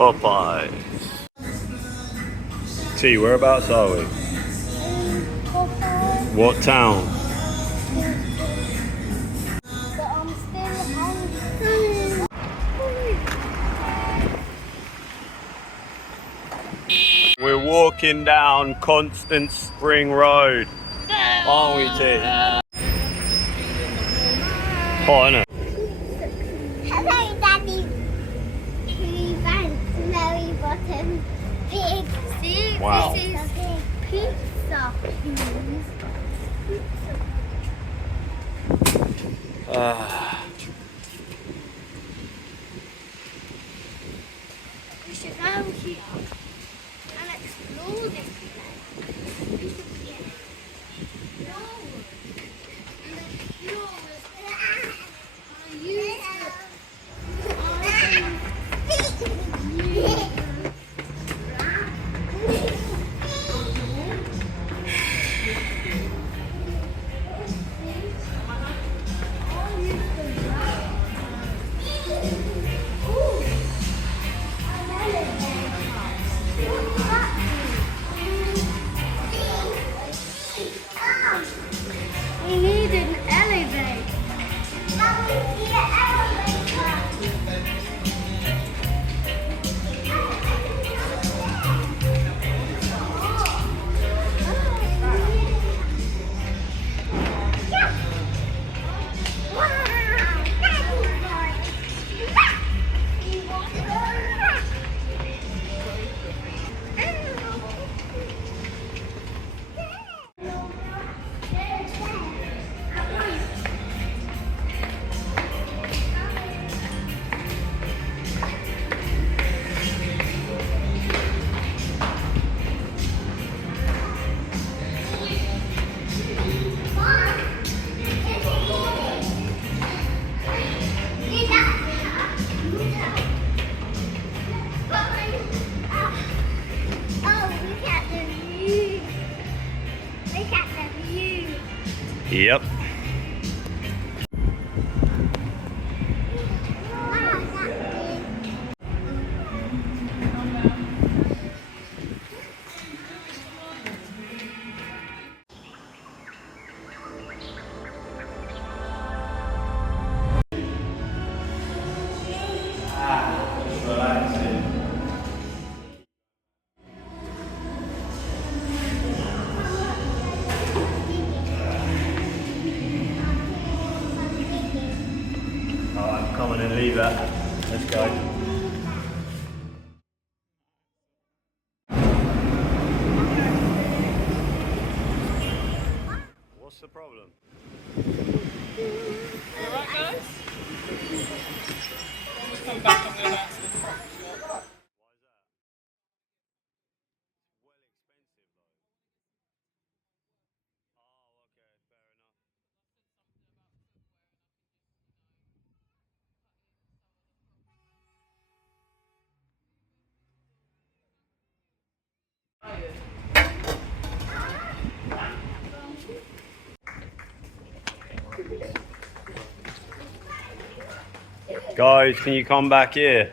Popeyes. T, whereabouts are we? Popeyes. What town? But I'm still hungry. We're walking down Constant Spring Road, aren't we, T? Hot, innit? Hello, Daddy. We went Mary Bottom Big. See, Wow. this is a big pizza. We should go here and explore this place. We should get flowers. And the flowers are used we need an elevator. Yep. Alright, come on and leave that. Let's go. What's the problem? Alright guys? We'll come back and go back to the prop shop. Guys, can you come back here?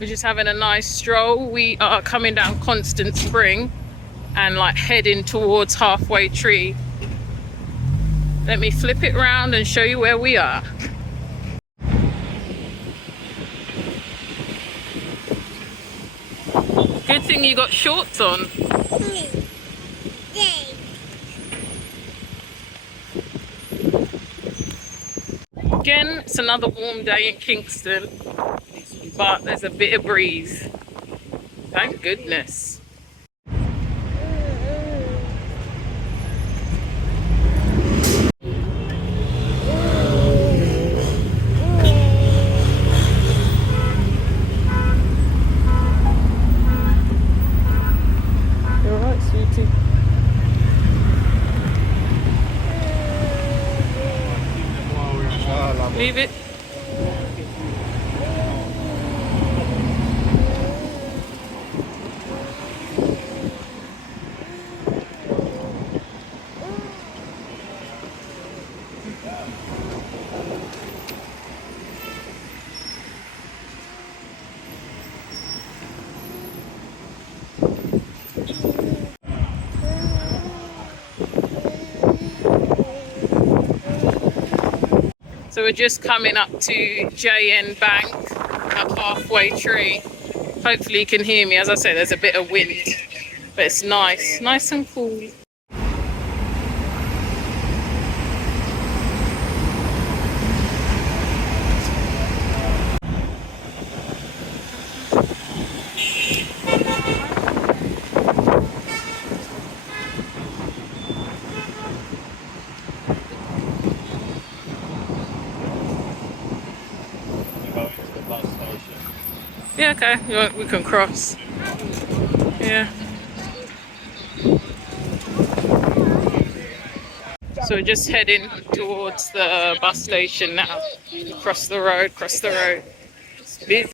We're just having a nice stroll. We are coming down Constant Spring and like heading towards Halfway Tree. Let me flip it round and show you where we are. Good thing you got shorts on. Again, it's another warm day in Kingston, but there's a bit of breeze. Thank goodness. Leave it. So we're just coming up to JN Bank at Halfway Tree. Hopefully you can hear me. As I say, there's a bit of wind, but it's nice and cool. Yeah, okay, we can cross. Yeah. So we're just heading towards the bus station now. Cross the road. It's busy.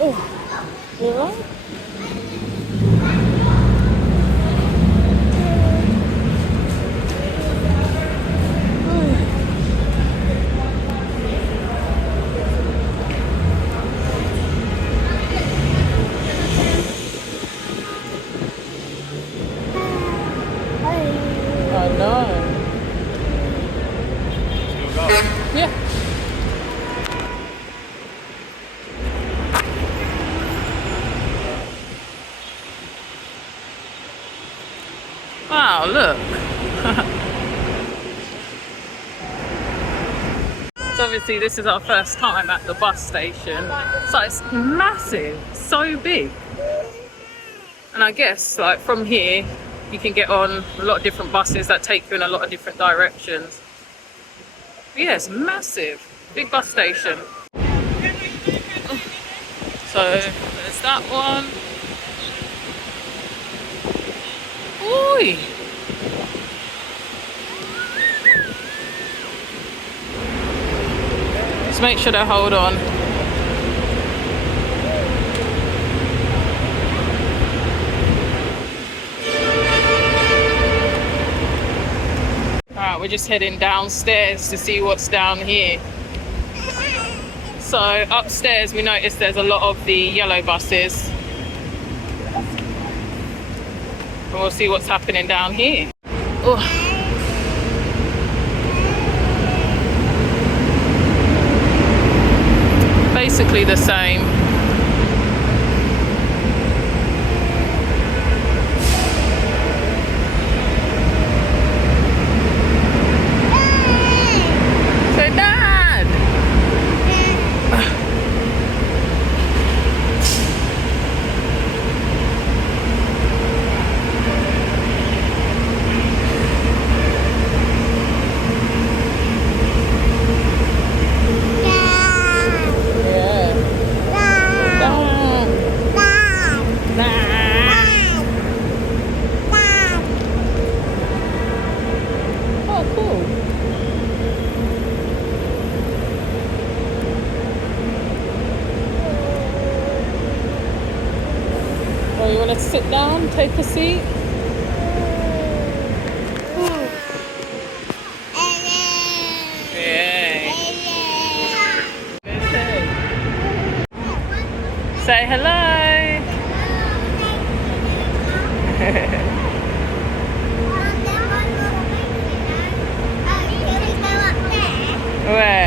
Oh, you all right? I know. Yeah. Wow, look. So obviously this is our first time at the bus station. So it's massive, so big. And I guess like from here you can get on a lot of different buses that take you in a lot of different directions. But yeah, it's massive. Big bus station. So there's that one. Oi! Just make sure to hold on. Alright, we're just heading downstairs to see what's down here. So upstairs we noticed there's a lot of the yellow buses. And we'll see what's happening down here. Oh. Basically the same. So Dad! You want to sit down, take a seat? Yeah. Say hello. Where?